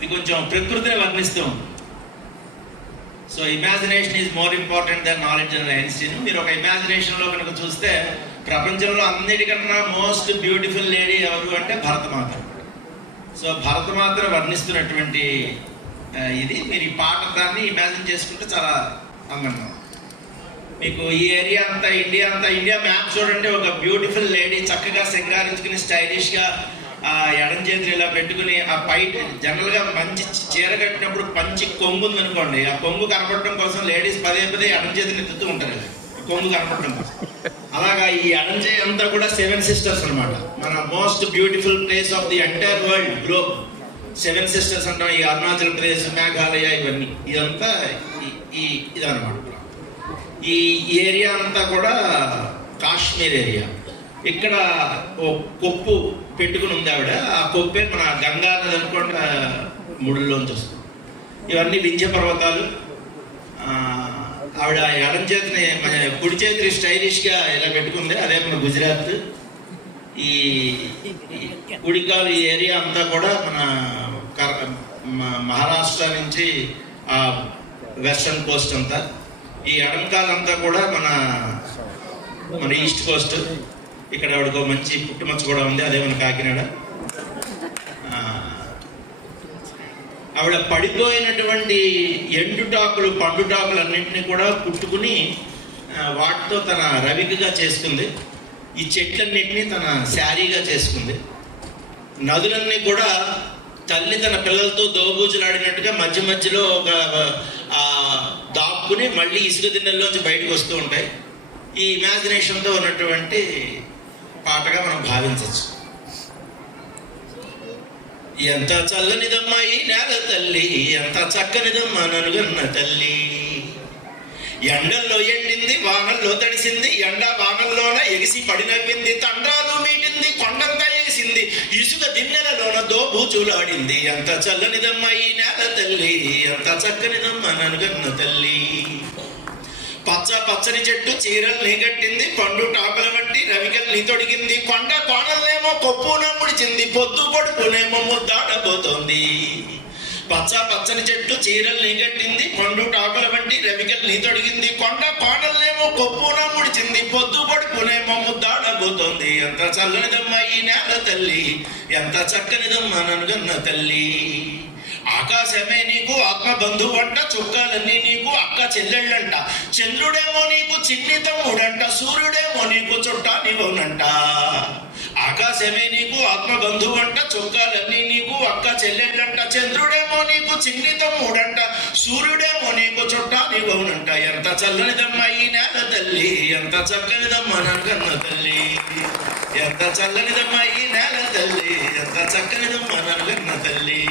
ఇది కొంచెం ప్రకృతిని వర్ణిస్తూ ఉంది. So imagination is more important than knowledge అని ఐన్స్టీన్. మీరు ఒక ఇమాజినేషన్లో కనుక చూస్తే ప్రపంచంలో అన్నిటికన్నా మోస్ట్ బ్యూటిఫుల్ లేడీ ఎవరు అంటే భరతమాత. సో భరతమాతను వర్ణిస్తున్నటువంటి ఇది మీరు ఈ పాట దాన్ని ఇమాజిన్ చేసుకుంటే చాలా అందంగా. మీకు ఈ ఏరియా అంతా ఇండియా మ్యాప్ చూడండి. ఒక బ్యూటిఫుల్ లేడీ చక్కగా సింగారించుకుని స్టైలిష్గా ఎడం చేతులు ఇలా పెట్టుకుని ఆ పైట జనరల్గా మంచి చీర కట్టినప్పుడు పంచి కొంగు ఉందనుకోండి, ఆ కొంగు కనపడటం కోసం లేడీస్ పదే ఎడం చేతిని ఎత్తుతూ ఉంటారు కొంగు కనపడటం కోసం. అలాగా ఈ ఎడం చేయి అంతా కూడా 7 సిస్టర్స్ అనమాట. మన most beautiful place of the entire world globe 7 sisters అంటాం. ఈ అరుణాచల్ ప్రదేశ్, మేఘాలయ, ఇవన్నీ ఇదంతా ఇదనమాట. ఈ ఏరియా అంతా కూడా కాశ్మీర్ ఏరియా. ఇక్కడ ఓ కొప్పు పెట్టుకుని ఉంది ఆవిడ. ఆ కొప్పే మన గంగా నది అనుకోండి, ముడుల్లోంచి వస్తుంది. ఇవన్నీ వింధ్య పర్వతాలు. ఆవిడ ఎడం చేతిని మన కుడి చేతిని స్టైలిష్గా ఇలా పెట్టుకుంది, అదే మన గుజరాత్. ఈ కుడికాలు ఈ ఏరియా అంతా కూడా మన మహారాష్ట్ర నుంచి ఆ వెస్ట్రన్ కోస్ట్ అంతా. ఈ ఎడంకాలంతా కూడా మన ఈస్ట్ కోస్ట్. ఇక్కడ ఆవిడకు మంచి పుట్టుమచ్చ కూడా ఉంది, అదే మన కాకినాడ. ఆవిడ పడిపోయినటువంటి ఎండుటాకులు, పండుటాకులు అన్నింటినీ కూడా కుట్టుకుని వాటితో తన రవికగా చేసుకుంది. ఈ చెట్లన్నింటినీ తన శారీగా చేసుకుంది. నదులన్నీ కూడా తల్లి తన పిల్లలతో దోబూజులాడినట్టుగా మధ్య మధ్యలో ఒక దాక్కుని మళ్ళీ ఇసుక దిన్నెల్లోంచి బయటకు వస్తూ ఉంటాయి. ఈ ఇమాజినేషన్తో ఉన్నటువంటి పాటగా మనం భావించవచ్చు. ఎంత చల్లనిదమ్మా ఈ నేల తల్లి, ఎంత చక్కనిదమ్మా ననుగన్న తల్లి. ఎండల్లో ఎండింది, వానల్లో తడిసింది, ఎండ వానల్లోన ఎగిసి పడి నవ్వింది, తండ్రాలు మీటింది, కొండంతా ఎగిసింది, ఇసుక దిన్నెలలోన దోబూచులాడింది. ఎంత చల్లనిదమ్మా ఈ నేల తల్లి, ఎంత చక్కనిదమ్మా ననుగన్న తల్లి. పచ్చని చెట్టు చీరల్ని కట్టింది, పండు టాకుల వంటి రవికల్ని తొడిగింది, కొండ కోణల్నేమో కొప్పున ముడిచింది, పొద్దు పొడుపునేమో ముద్దాడబోతోంది. పచ్చని చెట్టు చీరల్ని కట్టింది, పండు టాకుల వంటి రవికల్ని తొడిగింది, కొండ కోణల్నేమో కొప్పున ముడిచింది, పొద్దు పొడుపునేమో ముద్దాడబోతోంది. ఎంత చల్లనిదమ్మా ఈ నేల తల్లి, ఎంత చక్కనిదమ్మా ననుగన్న తల్లి. ఆకాశమే నీకు ఆత్మ బంధువంట, చుక్కాలన్నీ నీకు అక్క చెల్లెళ్ళంట, చంద్రుడేమో నీకు చిన్ని తమ్ముడంట, సూర్యుడేమో నీకు చుట్టానివోనంట. ఆకాశమే నీకు ఆత్మ బంధువంట, చుక్కాలన్నీ నీకు అక్క చెల్లెళ్ళంట, చంద్రుడేమో నీకు చిన్ని తమ్ముడంట, సూర్యుడేమో నీకు చుట్టానివోనంట. ఎంత చల్లనిదమ్మా ఈ నేల తల్లి, ఎంత చక్కనిదమ్మా ననుగన్న తల్లి. ఎంత చల్లనిదమ్మా ఈ నేల తల్లి, ఎంత చక్కనిదమ్మా ననుగన్న తల్లి.